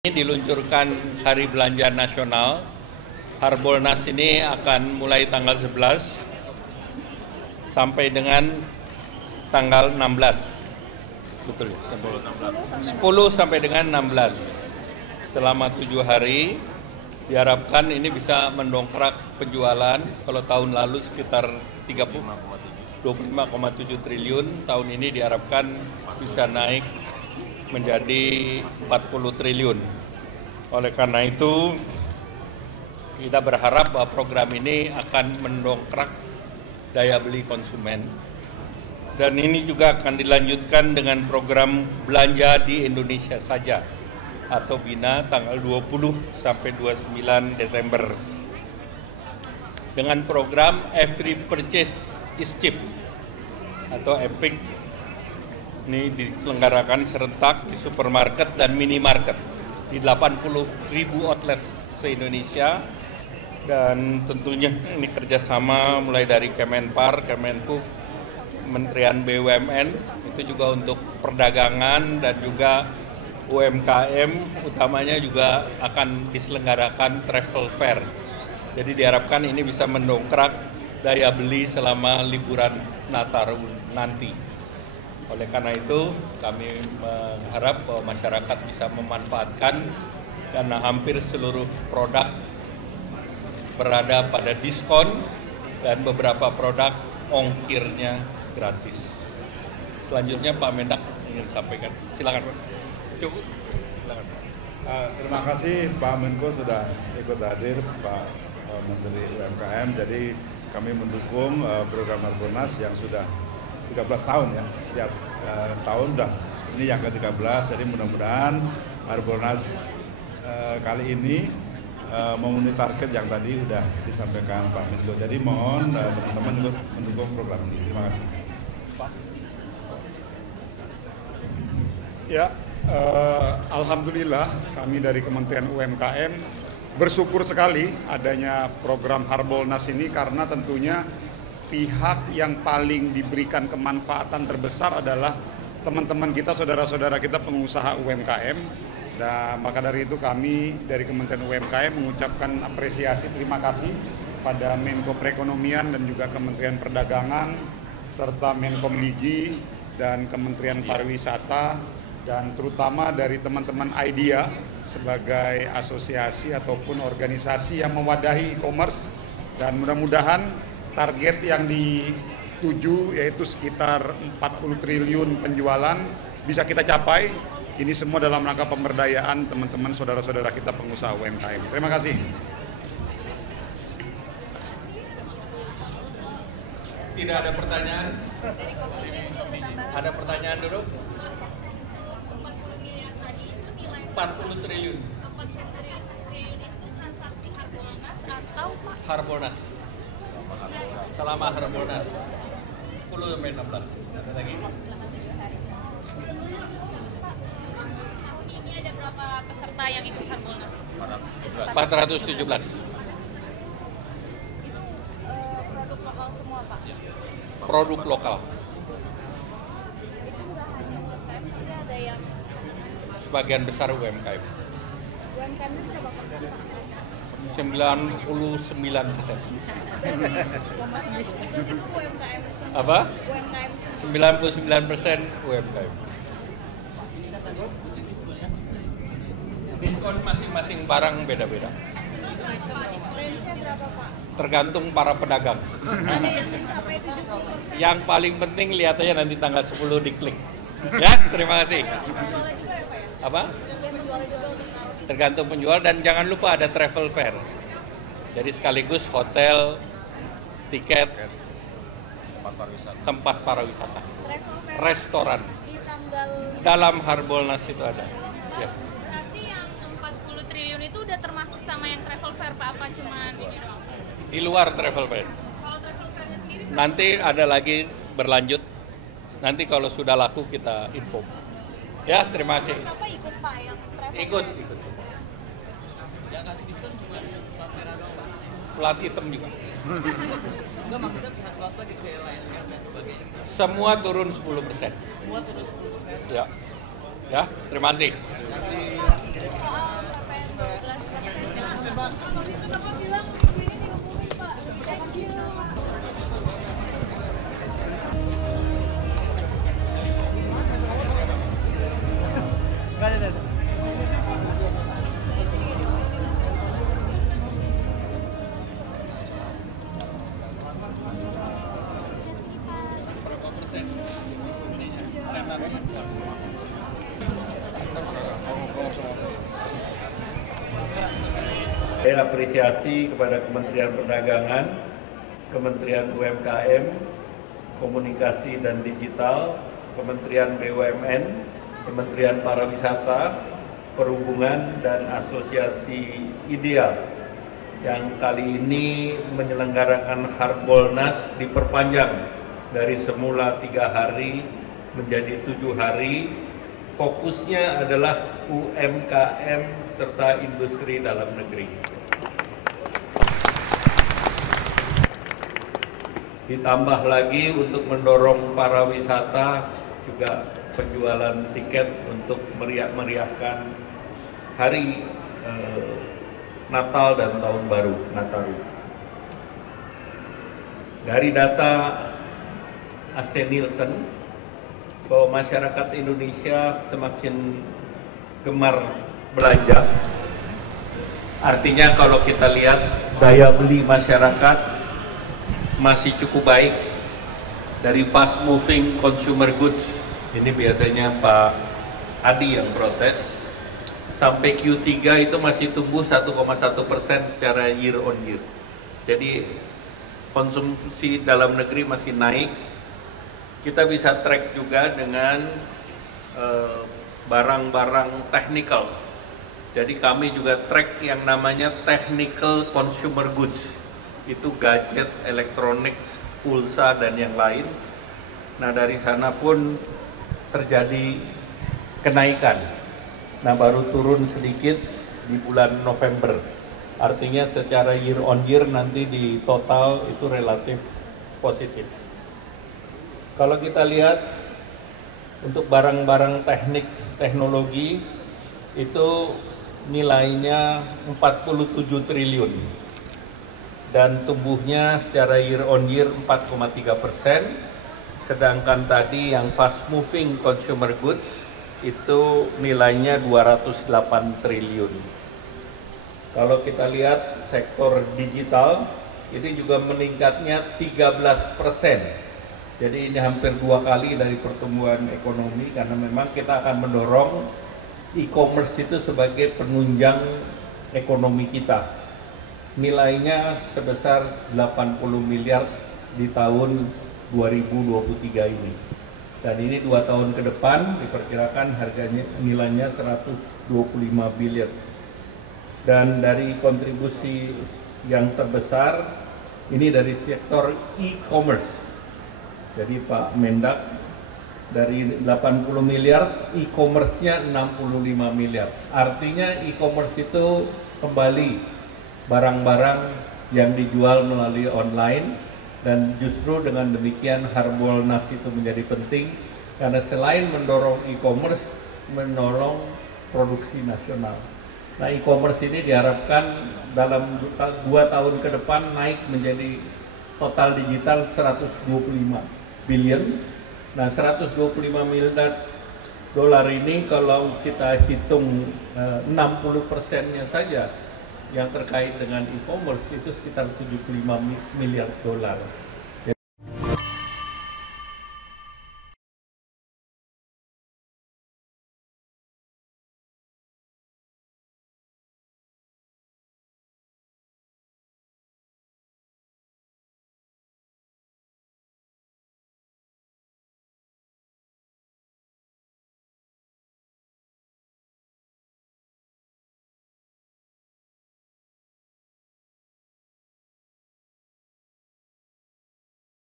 Ini diluncurkan Hari Belanja Nasional. Harbolnas ini akan mulai tanggal 11 sampai dengan tanggal 16. Betul ya? 10 sampai dengan 16. Selama 7 hari diharapkan ini bisa mendongkrak penjualan. Kalau tahun lalu sekitar 25,7 triliun, tahun ini diharapkan bisa naik menjadi 40 triliun. Oleh karena itu, kita berharap bahwa program ini akan mendongkrak daya beli konsumen. Dan ini juga akan dilanjutkan dengan program belanja di Indonesia saja atau BINA tanggal 20 sampai 29 Desember. Dengan program Every Purchase is Cheap atau EPIC. Ini diselenggarakan serentak di supermarket dan minimarket di 80.000 outlet se-Indonesia, dan tentunya ini kerjasama mulai dari Kemenpar, Kemenhub, Kementerian BUMN, itu juga untuk perdagangan dan juga UMKM, utamanya juga akan diselenggarakan travel fair. Jadi diharapkan ini bisa mendongkrak daya beli selama liburan Nataru nanti. Oleh karena itu, kami mengharap bahwa masyarakat bisa memanfaatkan karena hampir seluruh produk berada pada diskon dan beberapa produk ongkirnya gratis. Selanjutnya Pak Mendak ingin sampaikan. Silakan Pak. Cukup. Silakan. Terima kasih Pak Menko sudah ikut hadir, Pak Menteri UMKM. Jadi kami mendukung program Harbolnas yang sudah 13 tahun ya, tiap tahun dah. Ini yang ke-13, jadi mudah-mudahan Harbolnas kali ini memenuhi target yang tadi sudah disampaikan Pak Menko. Jadi mohon teman-teman ikut mendukung program ini. Terima kasih. Ya, alhamdulillah kami dari Kementerian UMKM bersyukur sekali adanya program Harbolnas ini, karena tentunya pihak yang paling diberikan kemanfaatan terbesar adalah teman-teman kita, saudara-saudara kita pengusaha UMKM. Dan maka dari itu kami dari Kementerian UMKM mengucapkan apresiasi, terima kasih pada Menko Perekonomian dan juga Kementerian Perdagangan serta Menkomdigi dan Kementerian Pariwisata, dan terutama dari teman-teman IDEA sebagai asosiasi ataupun organisasi yang mewadahi e-commerce. Dan mudah-mudahan target yang dituju yaitu sekitar 40 triliun penjualan bisa kita capai. Ini semua dalam rangka pemberdayaan teman-teman saudara-saudara kita pengusaha UMKM. Terima kasih. Tidak ada pertanyaan? Ada pertanyaan dulu? 40 triliun. 40 triliun itu transaksi Harbolnas atau Pak? Harbolnas. Selama Harbolnas 10 sampai 16. Ada lagi? Tahun ini ada berapa peserta yang ikut Harbolnas? 417. Itu produk lokal semua Pak? Produk lokal. Itu nggak hanya UMKM, tapi ada yang Sebagian besar UMKM. UMKM itu berapa persen Pak? 99%. Itu UMKM semua? Apa? UMKM semua? 99% UMKM. Diskon masing-masing barang beda-beda. Range-nya berapa Pak? Tergantung para pedagang. Ada yang mencapai 70%? Yang paling penting lihat aja nanti tanggal 10 diklik. Ya, terima kasih. Penjualnya juga ya Pak ya? Apa? Yang penjualnya juga untuk taruh di Tergantung penjual, dan jangan lupa ada travel fair. Jadi sekaligus hotel, tiket, tempat pariwisata, travel fair restoran. di tanggal Dalam Harbolnas itu ada. Pak, Ya. berarti yang 40 triliun itu udah termasuk sama yang travel fair Pak, apa cuman ini doang? Di luar travel fair. Kalau travel fairnya sendiri Nanti ada lagi berlanjut. Nanti kalau sudah laku kita info. Ya, terima kasih. apa ikut Pak yang travel Ikut. fair? Yang kasih diskon cuma plat merah doang Pak? Plat hitam juga. Enggak, maksudnya pihak swasta gitu kayak Lion Air dan sebagainya. Semua turun 10%. Semua turun 10%. Ya. Ya, terima kasih. Saya apresiasi kepada Kementerian Perdagangan, Kementerian UMKM, Komunikasi dan Digital, Kementerian BUMN, Kementerian Pariwisata, Perhubungan, dan Asosiasi Ideal yang kali ini menyelenggarakan Harbolnas diperpanjang dari semula 3 hari menjadi 7 hari. Fokusnya adalah UMKM serta industri dalam negeri. Ditambah lagi untuk mendorong para wisata, juga penjualan tiket untuk meriah-meriahkan hari Natal dan Tahun Baru Nataru. Dari data AC Nielsen, bahwa masyarakat Indonesia semakin gemar belanja. Artinya kalau kita lihat daya beli masyarakat masih cukup baik. Dari fast moving consumer goods, ini biasanya Pak Adi yang protes, sampai Q3 itu masih tumbuh 1,1% secara year on year. Jadi konsumsi dalam negeri masih naik. Kita bisa track juga dengan barang-barang technical. Jadi kami juga track yang namanya technical consumer goods. Itu gadget, elektronik, pulsa, dan yang lain. Nah, dari sana pun terjadi kenaikan. Nah, baru turun sedikit di bulan November. Artinya secara year on year nanti di total itu relatif positif. Kalau kita lihat untuk barang-barang teknologi itu nilainya 47 triliun dan tumbuhnya secara year on year 4,3%, sedangkan tadi yang fast moving consumer goods itu nilainya 208 triliun. Kalau kita lihat sektor digital ini juga meningkatnya 13%. Jadi ini hampir 2 kali dari pertumbuhan ekonomi, karena memang kita akan mendorong e-commerce itu sebagai penunjang ekonomi kita. Nilainya sebesar 80 miliar di tahun 2023 ini. Dan ini 2 tahun ke depan diperkirakan harganya nilainya 125 biliar. Dan dari kontribusi yang terbesar ini dari sektor e-commerce. Jadi Pak Mendak dari 80 miliar, e-commerce-nya 65 miliar. Artinya e-commerce itu kembali barang-barang yang dijual melalui online, dan justru dengan demikian Harbolnas itu menjadi penting karena selain mendorong e-commerce, menolong produksi nasional. Nah, e-commerce ini diharapkan dalam 2 tahun ke depan naik menjadi total digital 125 billion. Nah, 125 miliar dolar ini kalau kita hitung 60%-nya saja yang terkait dengan e-commerce itu sekitar 75 miliar dolar.